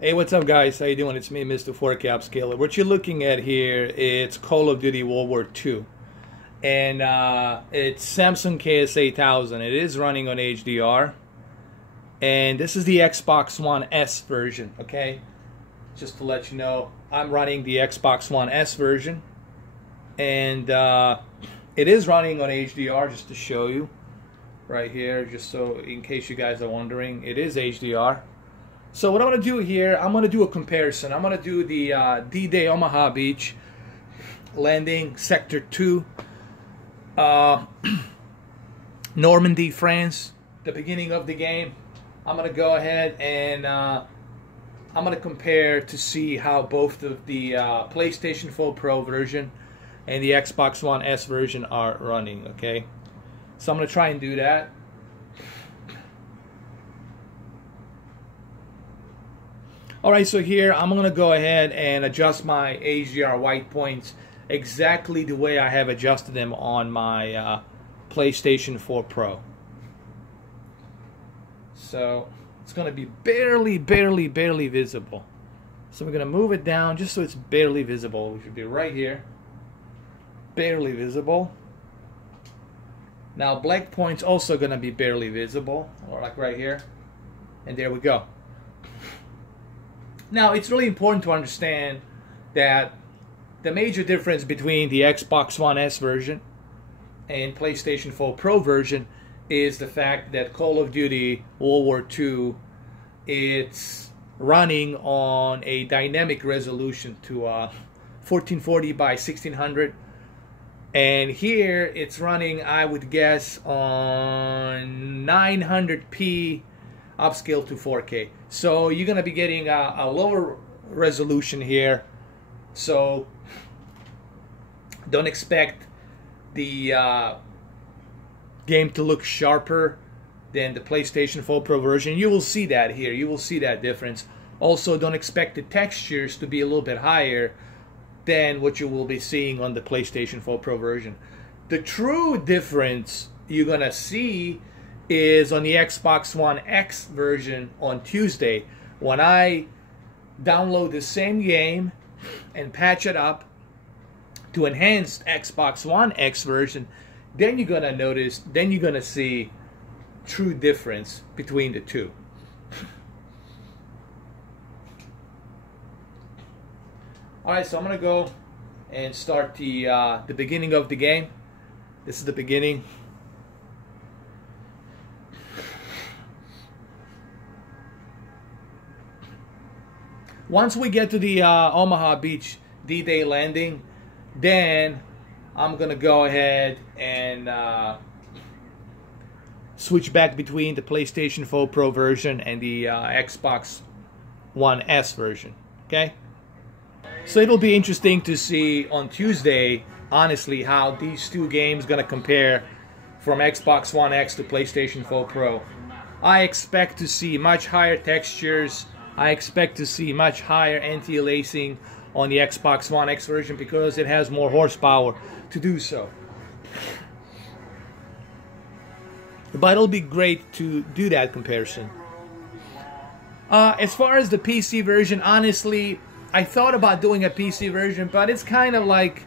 Hey, what's up, guys? How you doing? It's me, Mr. 4K Upscaler. What you're looking at here, it's Call of Duty World War II. And it's Samsung KS8000. It is running on HDR. And this is the Xbox One S version, okay? Just to let you know, I'm running the Xbox One S version. And it is running on HDR, just to show you. Right here, just so in case you guys are wondering, it is HDR. So what I'm going to do here, I'm going to do a comparison. I'm going to do the D-Day Omaha Beach landing, Sector 2, Normandy, France, the beginning of the game. I'm going to go ahead and I'm going to compare to see how both of the PlayStation 4 Pro version and the Xbox One S version are running, okay? So I'm going to try and do that. Alright, so here I'm going to go ahead and adjust my HDR white points exactly the way I have adjusted them on my PlayStation 4 Pro. So it's going to be barely visible. So we're going to move it down just so it's barely visible. It should be right here. Barely visible. Now black points also going to be barely visible, or like right here. And there we go. Now, it's really important to understand that the major difference between the Xbox One S version and PlayStation 4 Pro version is the fact that Call of Duty World War II, it's running on a dynamic resolution to 1440 by 1600. And here it's running, I would guess, on 900p upscale to 4K. So you're going to be getting a lower resolution here. So don't expect the game to look sharper than the PlayStation 4 Pro version. You will see that here. You will see that difference. Also, don't expect the textures to be a little bit higher than what you will be seeing on the PlayStation 4 Pro version. The true difference you're going to see is on the Xbox One X version on Tuesday. When I download the same game and patch it up to enhanced Xbox One X version, then you're gonna notice, then you're gonna see true difference between the two. Alright, so I'm gonna go and start the beginning of the game. This is the beginning. Once we get to the Omaha Beach D-Day landing, then I'm going to go ahead and switch back between the PlayStation 4 Pro version and the Xbox One S version. Okay? So it'll be interesting to see on Tuesday, honestly, how these two games going to compare from Xbox One X to PlayStation 4 Pro. I expect to see much higher textures. I expect to see much higher anti-aliasing on the Xbox One X version because it has more horsepower to do so. But it'll be great to do that comparison. As far as the PC version, honestly, I thought about doing a PC version, but it's kind of like,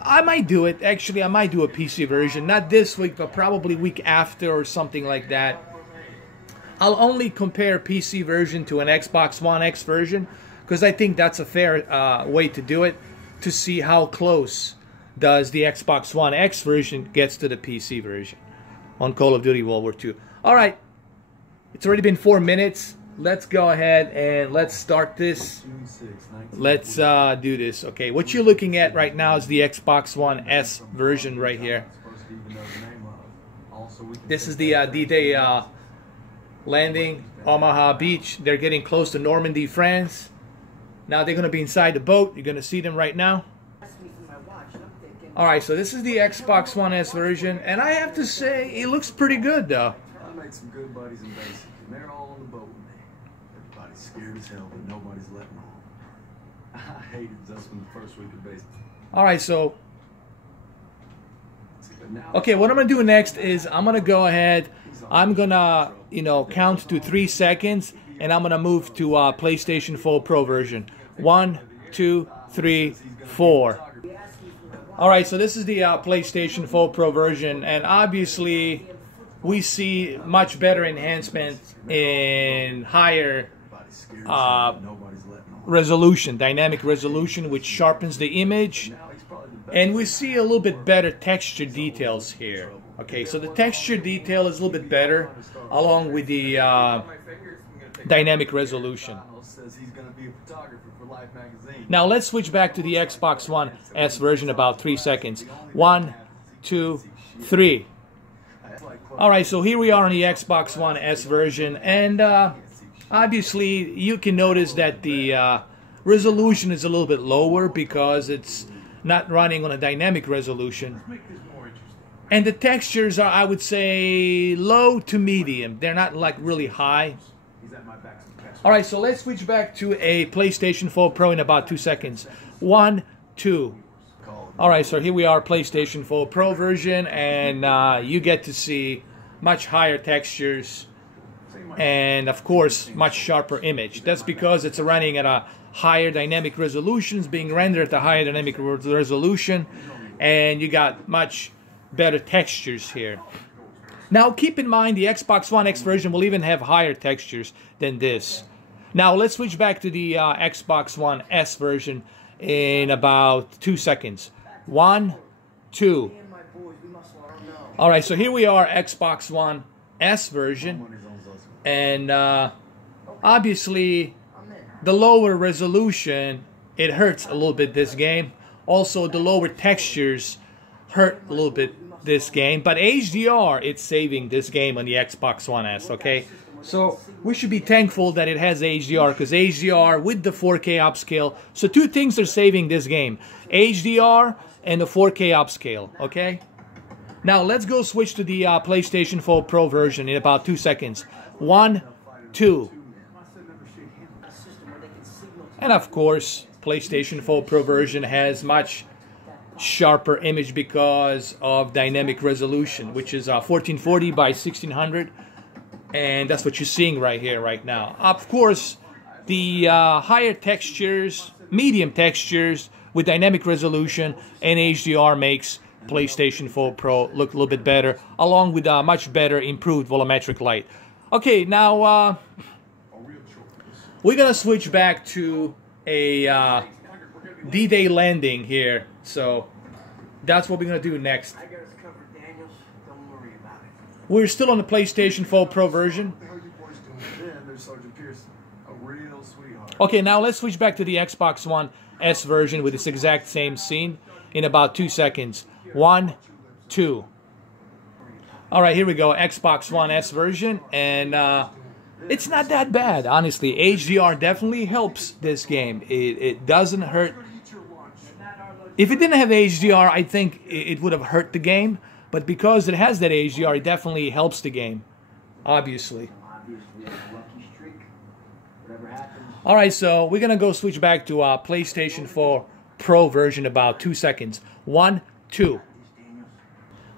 I might do it. Actually, I might do a PC version. Not this week, but probably week after or something like that. I'll only compare PC version to an Xbox One X version because I think that's a fair way to do it, to see how close does the Xbox One X version gets to the PC version on Call of Duty World War II. Alright, it's already been 4 minutes. Let's go ahead and let's start this. Let's do this. Okay, what you're looking at right now is the Xbox One S version right here. This is the D-Day landing, Omaha Beach. They're getting close to Normandy, France. Now they're going to be inside the boat. You're going to see them right now. Alright, so this is the Xbox One S version, and I have to say, it looks pretty good though. I made some good buddies in basic, and they're all on the boat with me. Everybody's scared as hell, but nobody's letting on. I hated us from the first week of basic. Alright, so okay, what I'm going to do next is I'm going to go ahead, I'm going to, count to 3 seconds, and I'm gonna move to PlayStation 4 Pro version. 1, 2, 3, 4. Alright, so this is the PlayStation 4 Pro version, and obviously we see much better enhancement in higher resolution, dynamic resolution, which sharpens the image, and we see a little bit better texture details here. Okay, so the texture detail is a little bit better along with the dynamic resolution. Now let's switch back to the Xbox One S version about 3 seconds. 1, 2, 3. Alright, so here we are on the Xbox One S version, and obviously you can notice that the resolution is a little bit lower because it's not running on a dynamic resolution. And the textures are, I would say, low to medium. They're not like really high. Alright, so let's switch back to a PlayStation 4 Pro in about 2 seconds. 1, 2. Alright, so here we are, PlayStation 4 Pro version, and you get to see much higher textures and, of course, much sharper image. That's because it's running at a higher dynamic resolution, it's being rendered at a higher dynamic resolution, and you got much better textures here. Now keep in mind the Xbox One X version will even have higher textures than this. Now let's switch back to the Xbox One S version in about 2 seconds. 1, 2. Alright, so here we are, Xbox One S version, and obviously the lower resolution, it hurts a little bit this game. Also the lower textures hurt a little bit this game, but HDR, it's saving this game on the Xbox One S, okay? So we should be thankful that it has HDR, because HDR with the 4K upscale, so two things are saving this game: HDR and the 4K upscale, okay? Now let's go switch to the PlayStation 4 Pro version in about 2 seconds. 1, 2. And of course, PlayStation 4 Pro version has much sharper image because of dynamic resolution, which is 1440 by 1600, and that's what you're seeing right here, right now. Of course, the higher textures, medium textures with dynamic resolution and HDR makes PlayStation 4 Pro look a little bit better, along with much better improved volumetric light. Okay, now we're gonna switch back to a D-Day landing here, so that's what we're gonna do next. We're still on the PlayStation 4 Pro version. Okay, now let's switch back to the Xbox One S version with this exact same scene in about 2 seconds. 1, 2. Alright, here we go, Xbox One S version, and it's not that bad, honestly. HDR definitely helps this game. It doesn't hurt. If it didn't have HDR, I think it would have hurt the game, but because it has that HDR, it definitely helps the game, obviously. Alright, so we're gonna go switch back to PlayStation 4 Pro version about 2 seconds. 1, 2.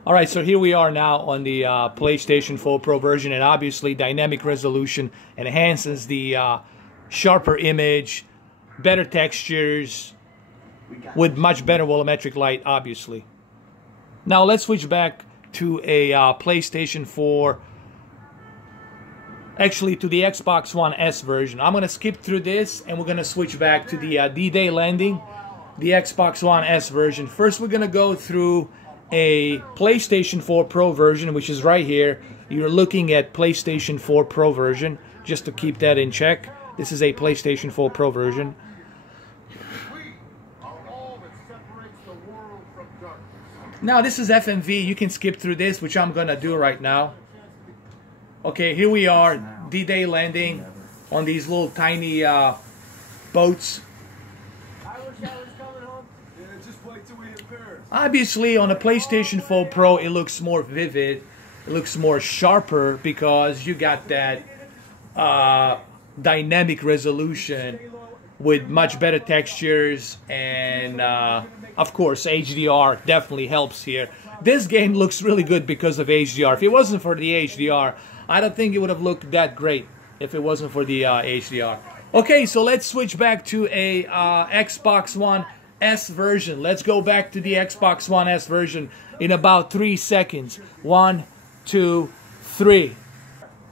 Alright, so here we are now on the PlayStation 4 Pro version, and obviously dynamic resolution enhances the sharper image, better textures, with much better volumetric light, obviously. Now let's switch back to a PlayStation 4, actually to the Xbox One S version. I'm going to skip through this and we're going to switch back to the D-Day landing, the Xbox One S version. First we're going to go through a PlayStation 4 Pro version, which is right here. You're looking at PlayStation 4 Pro version, just to keep that in check. This is a PlayStation 4 Pro version. Now this is FMV. You can skip through this, which I'm gonna do right now. Okay, here we are, D-Day landing on these little tiny boats. Obviously, on a PlayStation 4 Pro, it looks more vivid, it looks more sharper because you got that dynamic resolution with much better textures, and of course HDR definitely helps here. This game looks really good because of HDR. If it wasn't for the HDR, I don't think it would have looked that great. if it wasn't for the HDR. Okay, so let's switch back to a Xbox One S version. Let's go back to the Xbox One S version in about 3 seconds. 1, 2, 3.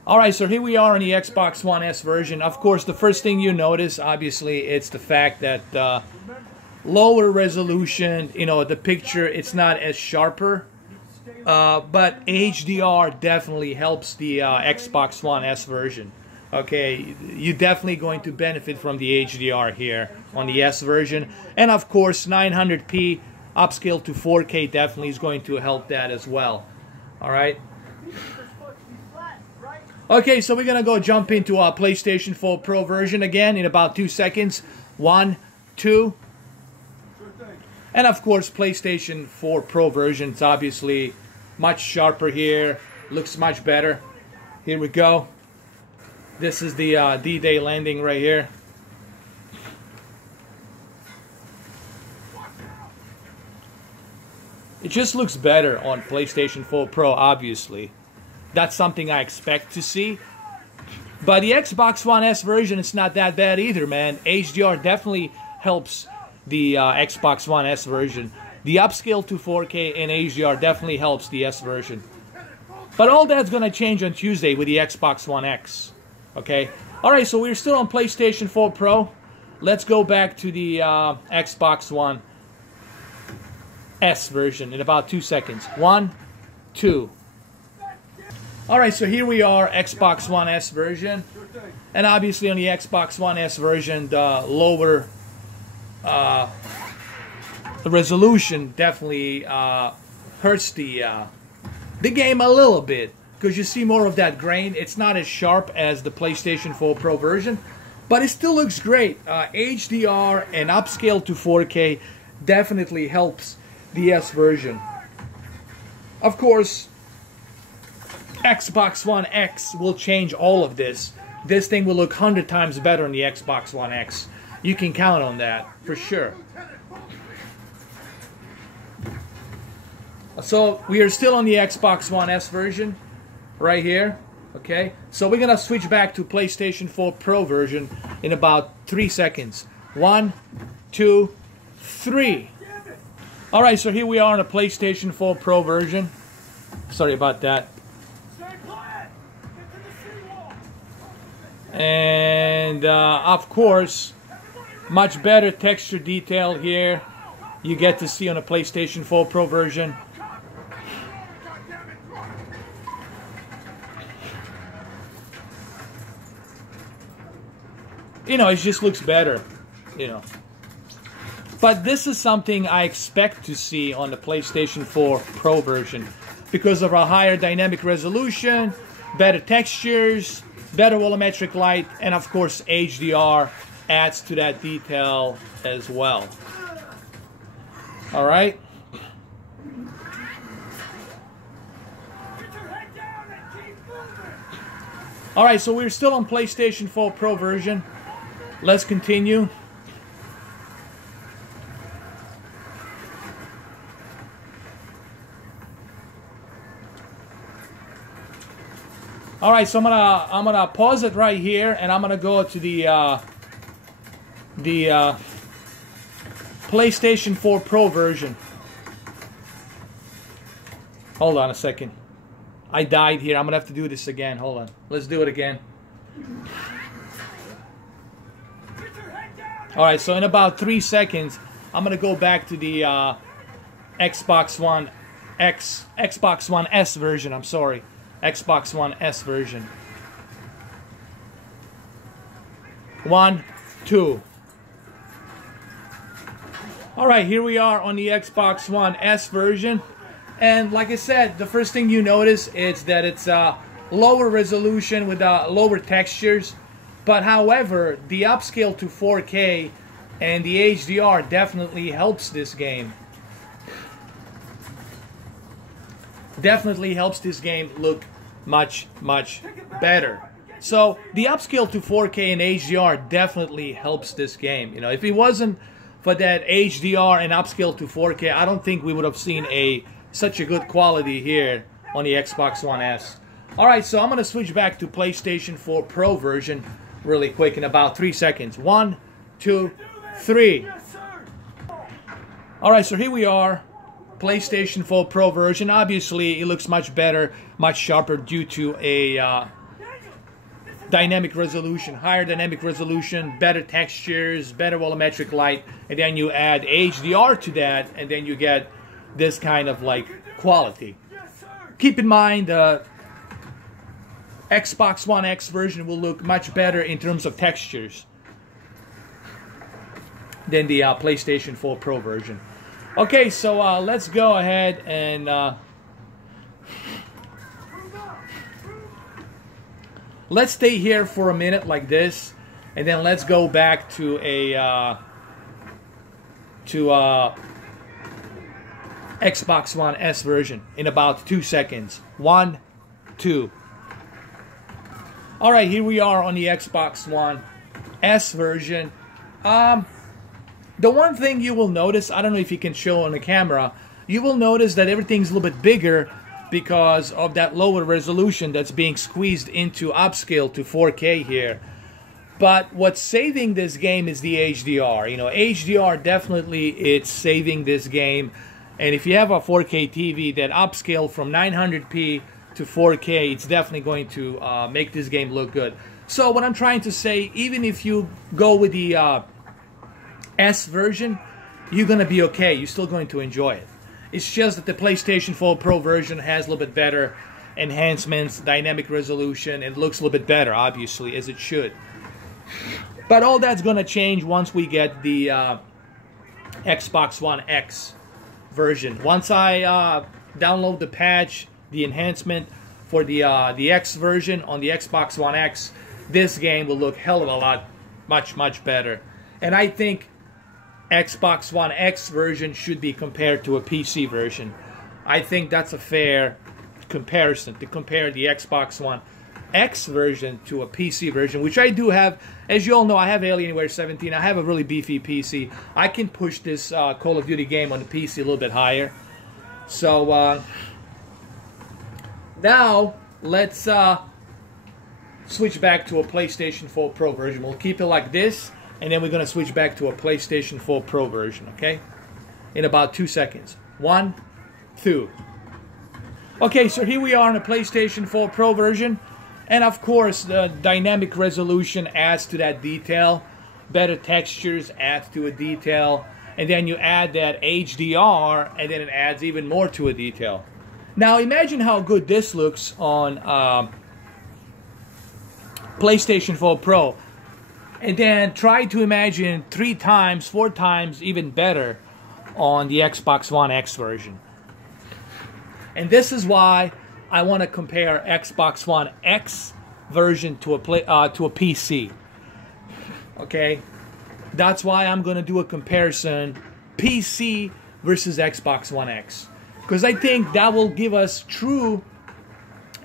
Alright, so here we are on the Xbox One S version. Of course, the first thing you notice, obviously, it's the fact that lower resolution, you know, the picture, it's not as sharper. But HDR definitely helps the Xbox One S version. Okay, you're definitely going to benefit from the HDR here on the S version. And of course, 900p upscale to 4K definitely is going to help that as well. Alright. Okay, so we're going to go jump into our PlayStation 4 Pro version again in about 2 seconds. 1, 2. And of course, PlayStation 4 Pro version is obviously much sharper here. Looks much better. Here we go. This is the D-Day landing right here. It just looks better on PlayStation 4 Pro, obviously. That's something I expect to see. But the Xbox One S version, it's not that bad either, man. HDR definitely helps the Xbox One S version. The upscale to 4K and HDR definitely helps the S version. But all that's going to change on Tuesday with the Xbox One X. Okay? Alright, so we're still on PlayStation 4 Pro. Let's go back to the Xbox One S version in about 2 seconds. 1, 2. Alright, so here we are, Xbox One S version. And obviously on the Xbox One S version, the lower the resolution definitely hurts the game a little bit, because you see more of that grain. It's not as sharp as the PlayStation 4 Pro version, but it still looks great. HDR and upscale to 4K definitely helps the S version. Of course, Xbox One X will change all of this. This thing will look 100 times better on the Xbox One X. You can count on that, for sure. So, we are still on the Xbox One S version, right here, okay? So, we're going to switch back to PlayStation 4 Pro version in about 3 seconds. 1, 2, 3. Alright, so here we are on a PlayStation 4 Pro version. Sorry about that. And, of course, much better texture detail here you get to see on a PlayStation 4 Pro version. You know, it just looks better, you know. But this is something I expect to see on the PlayStation 4 Pro version because of a higher dynamic resolution, better textures, better volumetric light, and of course HDR adds to that detail as well. Alright? Alright, so we're still on PlayStation 4 Pro version. Let's continue. All right, so I'm gonna pause it right here, and I'm gonna go to the PlayStation 4 Pro version. Hold on a second. I died here. I'm gonna have to do this again. Hold on. Let's do it again. All right, so in about 3 seconds, I'm gonna go back to the Xbox One S version. I'm sorry. Xbox One S version. 1, 2. Alright, here we are on the Xbox One S version. And like I said, the first thing you notice is that it's lower resolution with lower textures. But however, the upscale to 4K and the HDR definitely helps this game. Definitely helps this game look much better. So the upscale to 4K and HDR definitely helps this game. You know, if it wasn't for that HDR and upscale to 4K, I don't think we would have seen such a good quality here on the Xbox One S. Alright, so I'm going to switch back to PlayStation 4 Pro version really quick in about 3 seconds. 1, 2, 3. Alright, so here we are. PlayStation 4 Pro version. Obviously, it looks much better, much sharper due to a dynamic resolution, higher dynamic resolution, better textures, better volumetric light, and then you add HDR to that, and then you get this kind of like quality. Keep in mind, the Xbox One X version will look much better in terms of textures than the PlayStation 4 Pro version. Okay, so let's go ahead and let's stay here for a minute like this, and then let's go back to a Xbox One S version in about 2 seconds. 1, 2. All right, here we are on the Xbox One S version. The one thing you will notice, I don't know if you can show on the camera, you will notice that everything's a little bit bigger because of that lower resolution that's being squeezed into upscale to 4K here. But what's saving this game is the HDR. You know, HDR definitely, it's saving this game. And if you have a 4K TV that upscale from 900p to 4K, it's definitely going to make this game look good. So what I'm trying to say, even if you go with the S version, you're going to be okay. You're still going to enjoy it. It's just that the PlayStation 4 Pro version has a little bit better enhancements, dynamic resolution, and looks a little bit better, obviously, as it should. But all that's going to change once we get the Xbox One X version. Once I download the patch, the enhancement for the X version on the Xbox One X, this game will look hell of a lot, much better. And I think Xbox One X version should be compared to a PC version. I think that's a fair comparison, to compare the Xbox One X version to a PC version, which I do have. As you all know, I have Alienware 17. I have a really beefy PC. I can push this Call of Duty game on the PC a little bit higher. So now let's switch back to a PlayStation 4 Pro version. We'll keep it like this, and then we're going to switch back to a PlayStation 4 Pro version, okay? In about 2 seconds. 1, 2. Okay, so here we are in a PlayStation 4 Pro version. And of course, the dynamic resolution adds to that detail. Better textures adds to a detail. And then you add that HDR, and then it adds even more to a detail. Now imagine how good this looks on PlayStation 4 Pro. And then try to imagine 3 times, 4 times even better on the Xbox One X version. And this is why I want to compare Xbox One X version to a PC. Okay? That's why I'm going to do a comparison PC versus Xbox One X. Because I think that will give us true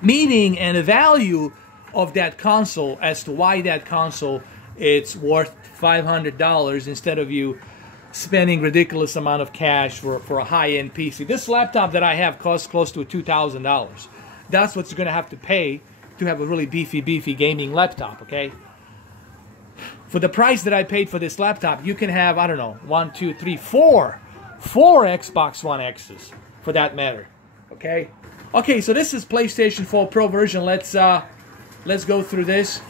meaning and a value of that console as to why that console it's worth $500 instead of you spending ridiculous amount of cash for a high-end PC. This laptop that I have costs close to $2,000. That's what you're going to have to pay to have a really beefy gaming laptop, okay? For the price that I paid for this laptop, you can have, I don't know, 1, 2, 3, 4 Xbox One X's, for that matter, okay? Okay, so this is PlayStation 4 Pro version. Let's go through this.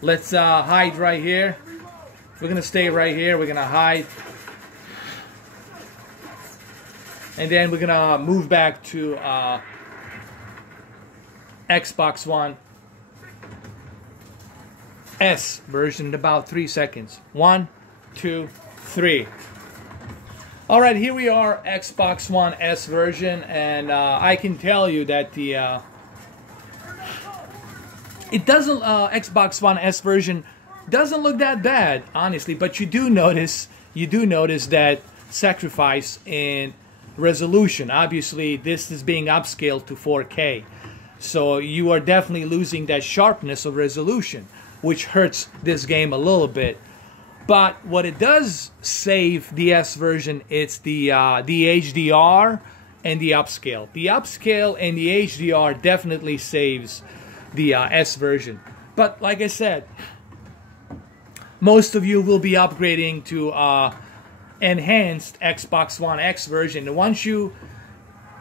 Let's hide right here. We're going to stay right here. We're going to hide. And then we're going to move back to Xbox One S version in about 3 seconds. 1, 2, 3. Alright, here we are, Xbox One S version. And I can tell you that the it doesn't, Xbox One S version doesn't look that bad, honestly, but you do notice that sacrifice in resolution. Obviously, this is being upscaled to 4K, so you are definitely losing that sharpness of resolution, which hurts this game a little bit. But what it does save the S version, it's the HDR and the upscale. The upscale and the HDR definitely saves the S version. But like I said, most of you will be upgrading to enhanced Xbox One X version. And once you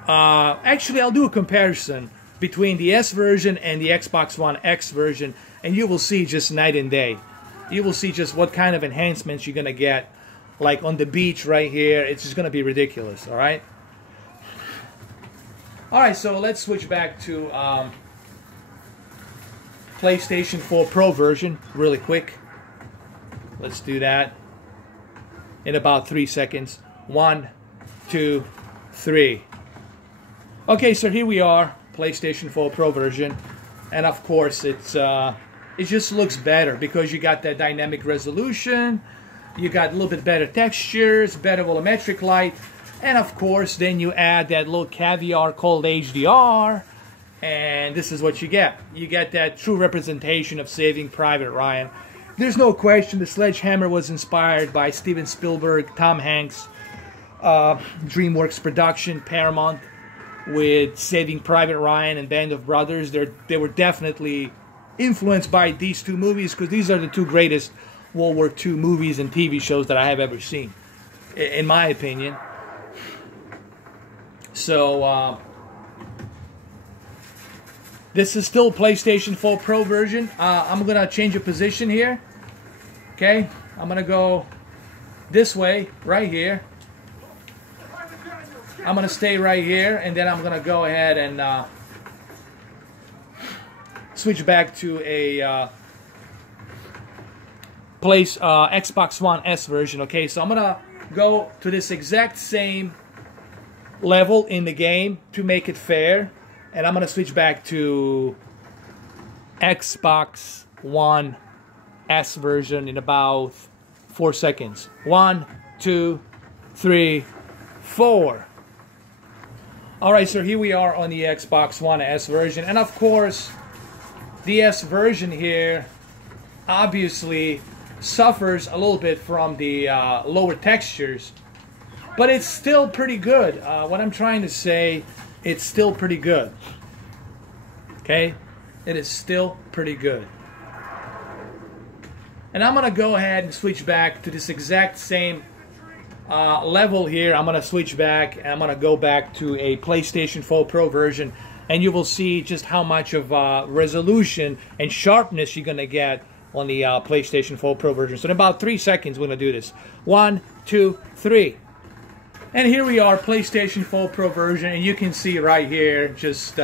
actually, I'll do a comparison between the S version and the Xbox One X version, and you will see just night and day. You will see just what kind of enhancements you're gonna get. Like on the beach right here, it's just gonna be ridiculous. All right. All right. So let's switch back to PlayStation 4 Pro version really quick. Let's do that in about 3 seconds. 1, 2, 3. Okay, so here we are, PlayStation 4 Pro version, and of course it just looks better because you got that dynamic resolution, you got a little bit better textures, better volumetric light, and of course then you add that little caviar called HDR, and this is what you get. You get that true representation of Saving Private Ryan. There's no question the Sledgehammer was inspired by Steven Spielberg, Tom Hanks, DreamWorks production, Paramount, with Saving Private Ryan and Band of Brothers. They were definitely influenced by these two movies because these are the two greatest World War II movies and TV shows that I have ever seen, in my opinion. So, this is still PlayStation 4 Pro version. I'm going to change a position here. Okay, I'm going to go this way, right here. I'm going to stay right here, and then I'm going to go ahead and switch back to a Xbox One S version. Okay, so I'm going to go to this exact same level in the game to make it fair, and I'm going to switch back to Xbox One S version in about 4 seconds. 1, 2, 3, 4. Alright, so here we are on the Xbox One S version, and of course the S version here obviously suffers a little bit from the lower textures, but it's still pretty good. What I'm trying to say, it's still pretty good. Okay, it is still pretty good. And I'm gonna go ahead and switch back to this exact same level here. I'm gonna switch back and I'm gonna go back to a PlayStation 4 Pro version, and you will see just how much of resolution and sharpness you're gonna get on the PlayStation 4 Pro version. So in about 3 seconds we're gonna do this. 1, 2, 3. And here we are, PlayStation 4 Pro version, and you can see right here just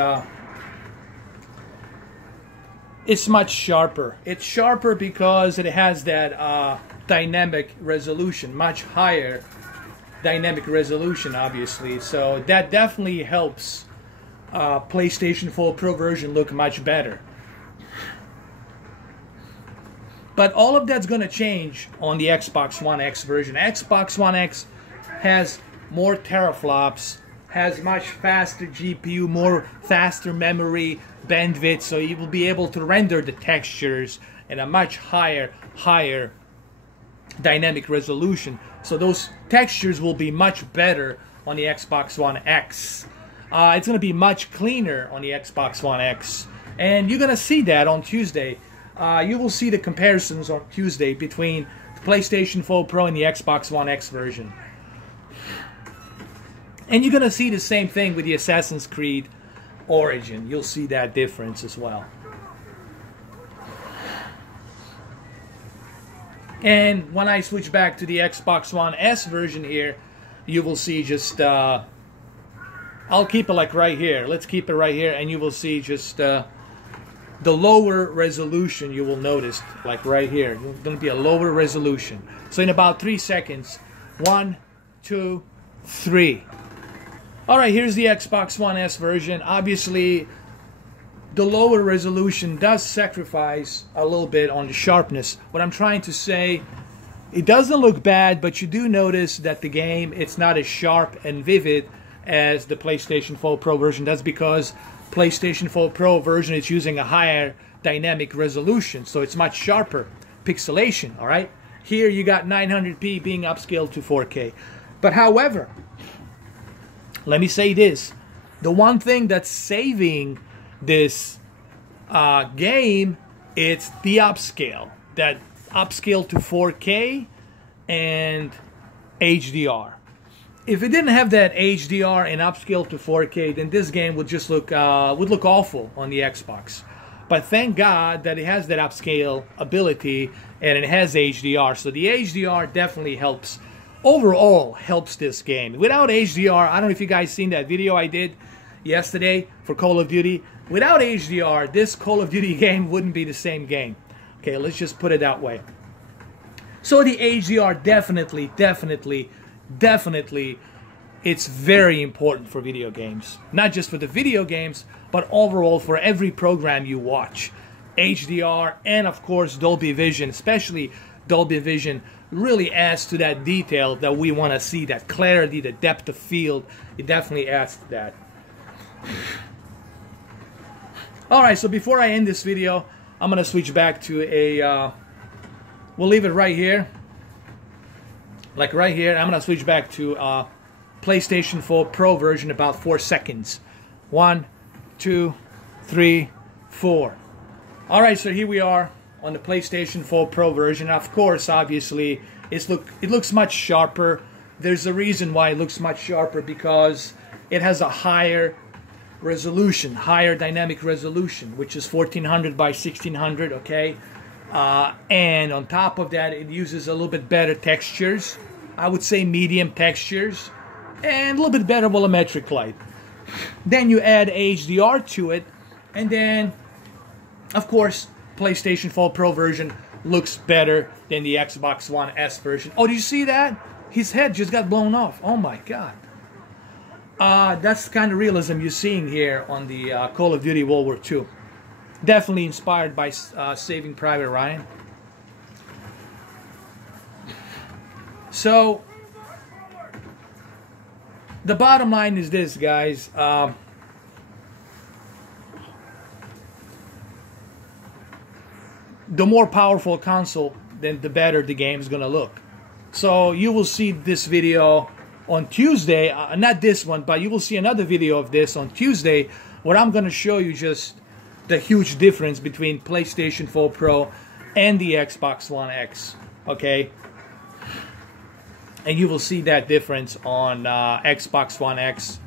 it's much sharper. It's sharper because it has that dynamic resolution, much higher dynamic resolution, obviously. So that definitely helps PlayStation 4 Pro version look much better. But all of that's going to change on the Xbox One X version. Xbox One X has more teraflops, has much faster GPU, more faster memory bandwidth, so you will be able to render the textures in a much higher dynamic resolution. So those textures will be much better on the Xbox One X. It's going to be much cleaner on the Xbox One X, and you're going to see that on Tuesday. You will see the comparisons on Tuesday between the PlayStation 4 Pro and the Xbox One X version. And you're going to see the same thing with the Assassin's Creed Origin. You'll see that difference as well. And when I switch back to the Xbox One S version here, you will see just, I'll keep it like right here. Let's keep it right here, and you will see just the lower resolution. You will notice, like right here, it's going to be a lower resolution. So in about 3 seconds, 1, 2, 3. Alright, here's the Xbox One S version. Obviously, the lower resolution does sacrifice a little bit on the sharpness. What I'm trying to say, it doesn't look bad, but you do notice that the game, it's not as sharp and vivid as the PlayStation 4 Pro version. That's because PlayStation 4 Pro version is using a higher dynamic resolution, so it's much sharper pixelation, alright? Here you got 900p being upscaled to 4K. But however, let me say this. The one thing that's saving this game, it's the upscale. That upscale to 4K and HDR. If it didn't have that HDR and upscale to 4K, then this game would just look awful on the Xbox. But thank God that it has that upscale ability and it has HDR. So the HDR definitely helps. Overall, helps this game. Without HDR, I don't know if you guys seen that video I did yesterday for Call of Duty. Without HDR, this Call of Duty game wouldn't be the same game. Okay, let's just put it that way. So the HDR definitely, it's very important for video games. Not just for the video games, but overall for every program you watch. HDR and of course Dolby Vision, especially Dolby Vision, really adds to that detail that we want to see, that clarity, the depth of field. It definitely adds to that. Alright, so before I end this video, I'm going to switch back to a, we'll leave it right here. Like right here, I'm going to switch back to PlayStation 4 Pro version, about 4 seconds. 1, 2, 3, 4. Alright, so here we are on the PlayStation 4 Pro version. Of course, obviously, it looks much sharper. There's a reason why it looks much sharper, because it has a higher resolution, higher dynamic resolution, which is 1400 by 1600, okay? And on top of that, it uses a little bit better textures. I would say medium textures, and a little bit better volumetric light. Then you add HDR to it, and then, of course, PlayStation 4 Pro version looks better than the Xbox One S version. Oh, did you see that? His head just got blown off. Oh my God. That's the kind of realism you're seeing here on the Call of Duty World War II. Definitely inspired by Saving Private Ryan. So, the bottom line is this, guys. The more powerful console, then the better the game is going to look. So you will see this video on Tuesday, not this one, but you will see another video of this on Tuesday, where I'm going to show you just the huge difference between PlayStation 4 Pro and the Xbox One X, okay? And you will see that difference on Xbox One X.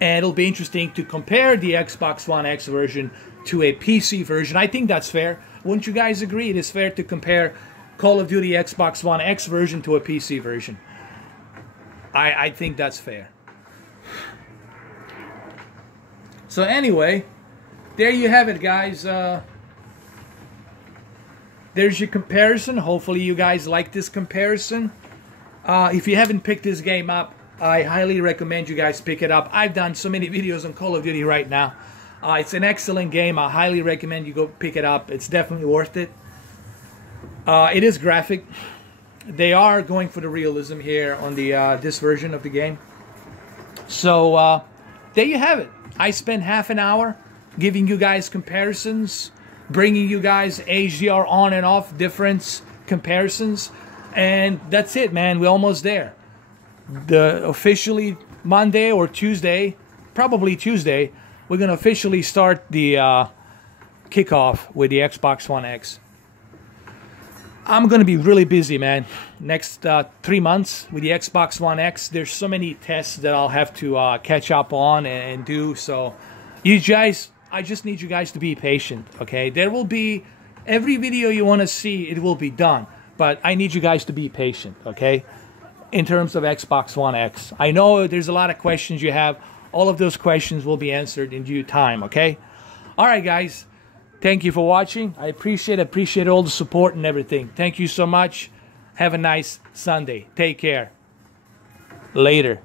And it'll be interesting to compare the Xbox One X version to a PC version. I think that's fair. Wouldn't you guys agree? It is fair to compare Call of Duty Xbox One X version to a PC version. I think that's fair. So anyway, there you have it, guys. There's your comparison. Hopefully you guys like this comparison. If you haven't picked this game up, I highly recommend you guys pick it up. I've done so many videos on Call of Duty right now. It's an excellent game. I highly recommend you go pick it up. It's definitely worth it. It is graphic. They are going for the realism here on the this version of the game. So there you have it. I spent half an hour giving you guys comparisons, bringing you guys HDR on and off difference comparisons, and that's it, man. We're almost there. Officially Monday or Tuesday, probably Tuesday, we're gonna officially start the kickoff with the Xbox One X. I'm going to be really busy, man. Next 3 months with the Xbox One X. There's so many tests that I'll have to catch up on and do. So, you guys, I just need you guys to be patient, okay? There will be, every video you want to see, it will be done. But I need you guys to be patient, okay? In terms of Xbox One X. I know there's a lot of questions you have. All of those questions will be answered in due time, okay? All right, guys. Thank you for watching. I appreciate all the support and everything. Thank you so much. Have a nice Sunday. Take care. Later.